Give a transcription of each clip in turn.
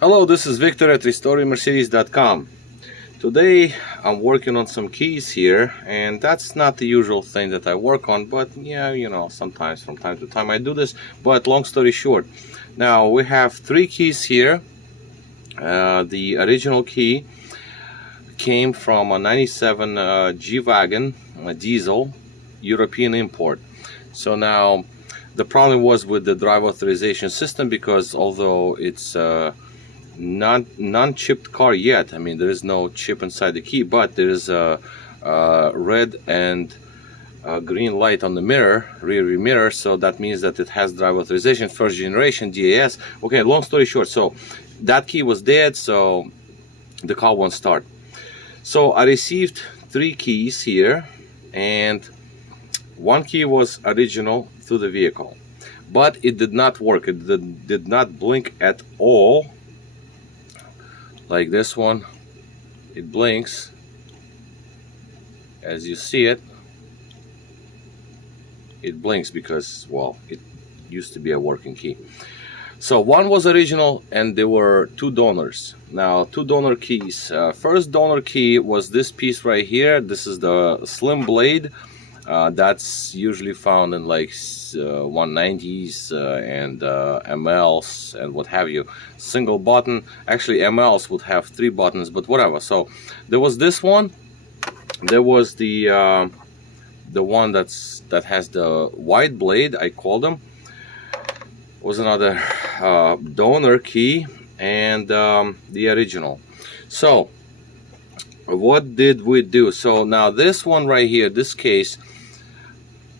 Hello, this is Victor at RestoringMercedes.com. Today I'm working on some keys here, and that's not the usual thing that I work on, but yeah, sometimes from time to time I do this. But long story short, now we have three keys here. The original key came from a 97 G-wagen diesel European import. So now the problem was with the drive authorization system, because although it's non-chipped car yet, I mean there is no chip inside the key, but there is a red and green light on the mirror, rear view mirror, so that means that it has drive authorization, first generation DAS. Okay, long story short, so that key was dead, so the car won't start. So I received three keys here, and one key was original to the vehicle, but it did not work. It did not blink at all. Like this one, it blinks as you see it. It blinks because, well, it used to be a working key. So one was original, and there were two donors. Now, two donor keys. First donor key was this piece right here. This is the slim blade. That's usually found in like 190s and MLs and what have you. Single button. Actually, MLs would have three buttons, but whatever. So there was this one. There was the one that has the white blade, I call them. Was another donor key, and the original. So what did we do? So now this one right here, this case,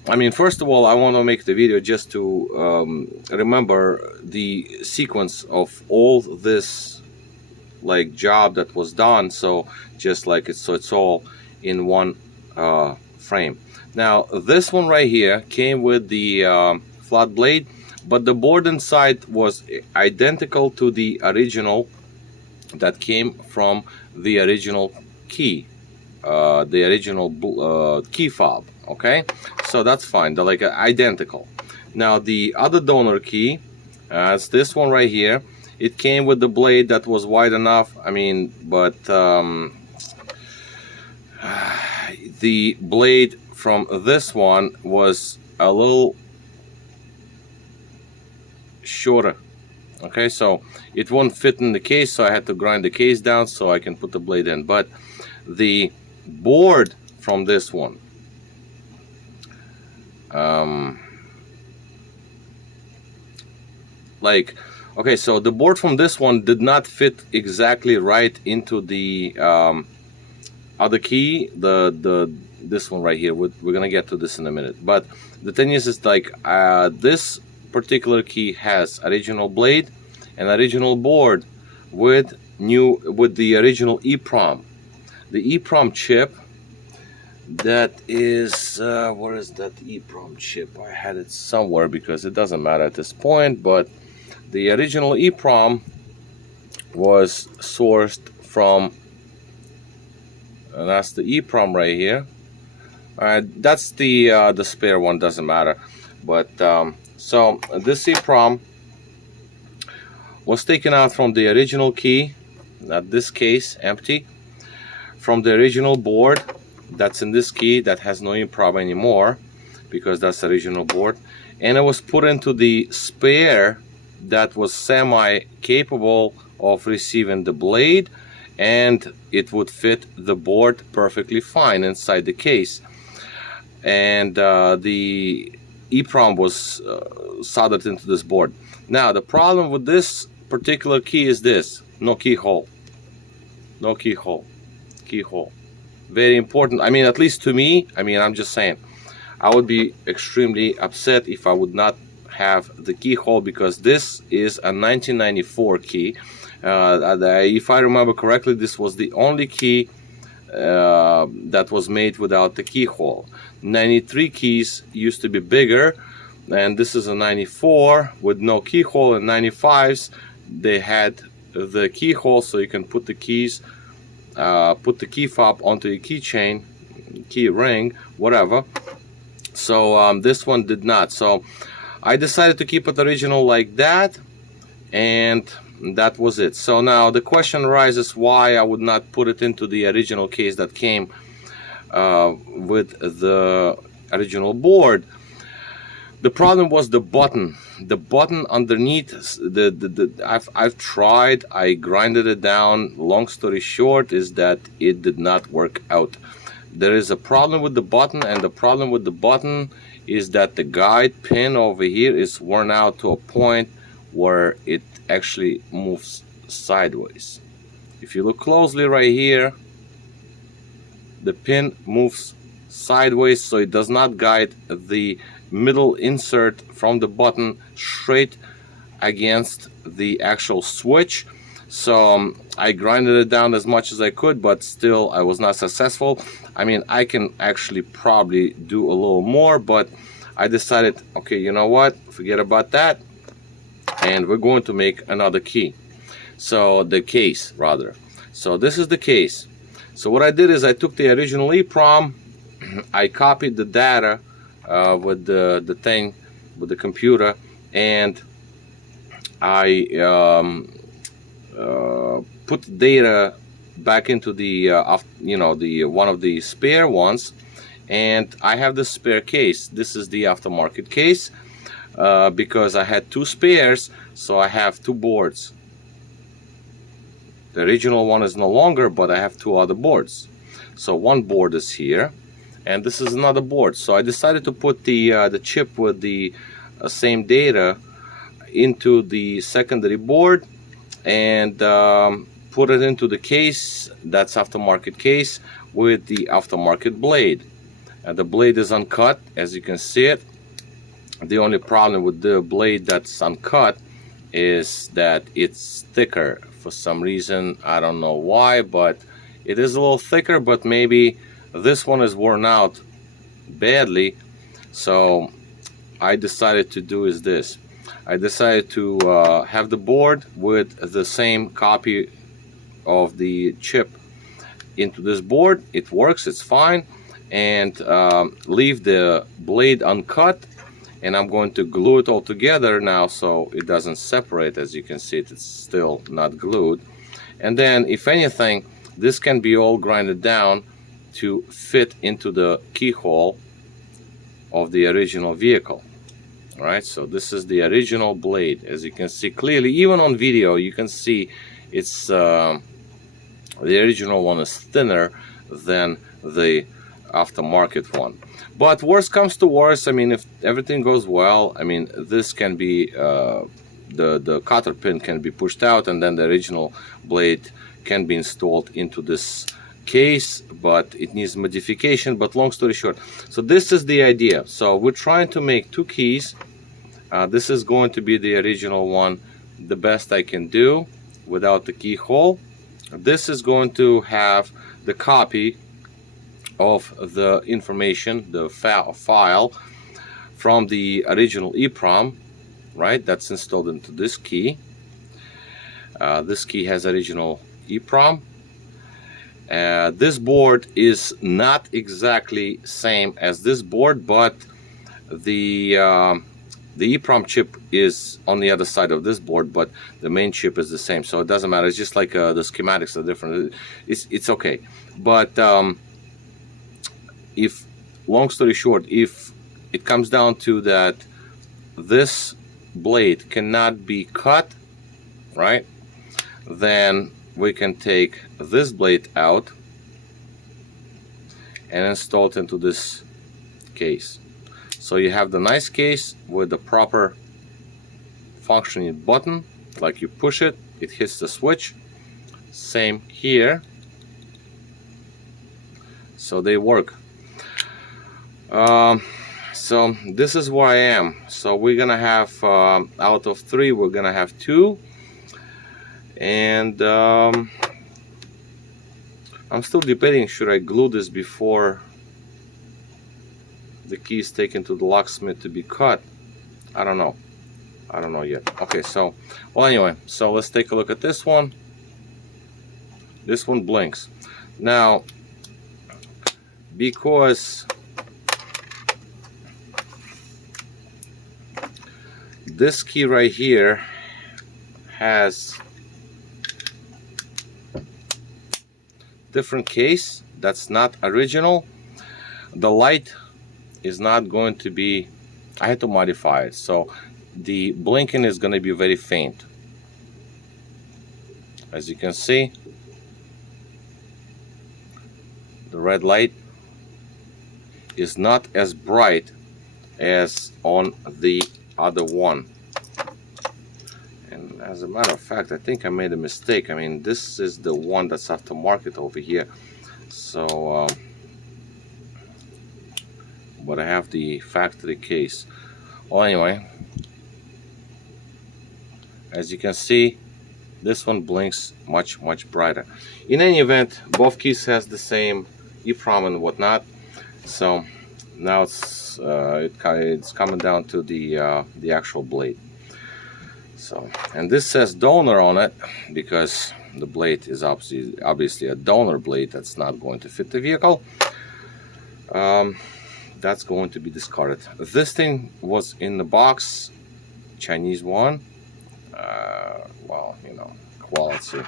I mean, first of all, I want to make the video just to remember the sequence of all this like job that was done. So just like it's all in one frame. Now this one right here came with the flat blade, but the board inside was identical to the original that came from the original key, the original key fob. Okay, so that's fine. They're like identical. Now the other donor key, it's this one right here. It came with the blade that was wide enough. I mean, but the blade from this one was a little shorter. Okay, so it won't fit in the case, so I had to grind the case down so I can put the blade in. But the board from this one, okay, so the board from this one did not fit exactly right into the other key, this one right here. We're gonna get to this in a minute. But the thing is like this particular key has original blade and original board with the original EEPROM. The EEPROM chip, that is where is that EEPROM chip? I had it somewhere because it doesn't matter at this point, but the original EEPROM was sourced from, and that's the EEPROM right here. That's the spare one, doesn't matter. But so this EEPROM was taken out from the original key, not this case, empty, from the original board that's in this key that has no EEPROM anymore because that's the original board, and it was put into the spare that was semi-capable of receiving the blade, and it would fit the board perfectly fine inside the case. And the EEPROM was soldered into this board. Now the problem with this particular key is this: no keyhole. No keyhole. Keyhole. Very important. I mean, at least to me, I mean, I'm just saying, I would be extremely upset if I would not have the keyhole, because this is a 1994 key. If I remember correctly, this was the only key that was made without the keyhole. 93 keys used to be bigger, and this is a 94 with no keyhole. And 95s, they had the keyhole, so you can put the keys, put the key fob onto your keychain, key ring, whatever. So this one did not. So I decided to keep it original like that, and that was it. So now the question arises why I would not put it into the original case that came with the original board. The problem was the button. The button underneath. I've tried. I grinded it down. Long story short is that it did not work out. There is a problem with the button, and the problem with the button is that the guide pin over here is worn out to a point where it actually moves sideways. If you look closely right here, the pin moves sideways, so it does not guide the middle insert from the button straight against the actual switch. So I grinded it down as much as I could, but still I was not successful. I mean, I can actually probably do a little more, but I decided, okay, you know what, forget about that, and we're going to make another key. So the case rather. So this is the case. So what I did is I took the original EEPROM, I copied the data with the thing, with the computer, and I put data back into the the one of the spare ones, and I have the spare case. This is the aftermarket case because I had two spares, so I have two boards. The original one is no longer, but I have two other boards. So one board is here, and this is another board. So I decided to put the chip with the same data into the secondary board and put it into the case. That's aftermarket case with the aftermarket blade. And the blade is uncut, as you can see it. The only problem with the blade that's uncut is that it's thicker for some reason. I don't know why, but it is a little thicker, but maybe this one is worn out badly. So I decided to do is this. I decided to have the board with the same copy of the chip into this board. It works, it's fine, and leave the blade uncut, and I'm going to glue it all together now so it doesn't separate. As you can see, it's still not glued. And then if anything, this can be all grinded down to fit into the keyhole of the original vehicle. All right, so this is the original blade. As you can see clearly, even on video, you can see it's the original one is thinner than the aftermarket one. But worst comes to worst, I mean, if everything goes well, I mean, this can be the cotter pin can be pushed out, and then the original blade can be installed into this case, but it needs modification. But long story short, so this is the idea. So we're trying to make two keys. This is going to be the original one, the best I can do without the keyhole. This is going to have the copy of the information, the file from the original EEPROM, right? That's installed into this key. This key has original EEPROM. This board is not exactly same as this board, but the EEPROM chip is on the other side of this board, but the main chip is the same, so it doesn't matter. It's just like the schematics are different. It's okay. But if, long story short, if it comes down to that this blade cannot be cut, right, then we can take this blade out and install it into this case. So you have the nice case with the proper functioning button, like you push it, it hits the switch. Same here. So they work. So this is where I am. So we're gonna have out of 3, we're gonna have 2, and I'm still debating, should I glue this before the key is taken to the locksmith to be cut? I don't know yet. Okay, so well, anyway, so let's take a look at this one. This one blinks now because this key right here has different case. That's not original. The light is not going to be, I had to modify it, so the blinking is going to be very faint. As you can see, the red light is not as bright as on the other one. And as a matter of fact, I think I made a mistake. I mean, this is the one that's aftermarket over here. So, but I have the factory case. Well, anyway, as you can see, this one blinks much brighter. In any event, both keys has the same EEPROM and whatnot. So now it's coming down to the actual blade. So, and this says donor on it because the blade is obviously a donor blade that's not going to fit the vehicle. That's going to be discarded. This thing was in the box, Chinese one. Well, you know, quality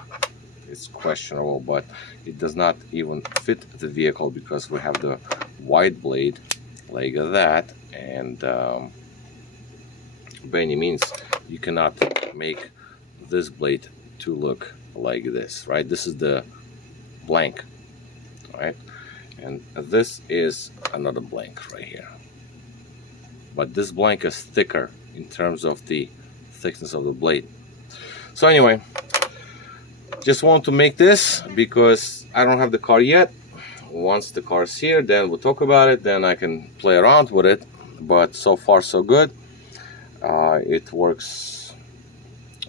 is questionable, but it does not even fit the vehicle because we have the wide blade like that, and by any means you cannot make this blade to look like this, right? This is the blank, right? And this is another blank right here, but this blank is thicker in terms of the thickness of the blade. So anyway, just want to make this because I don't have the car yet. Once the car is here, then we'll talk about it, then I can play around with it. But so far so good. It works.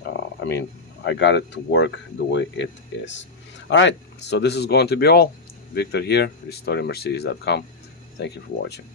I mean, I got it to work the way it is. Alright, so this is going to be all. Victor here, restoringmercedes.com. Thank you for watching.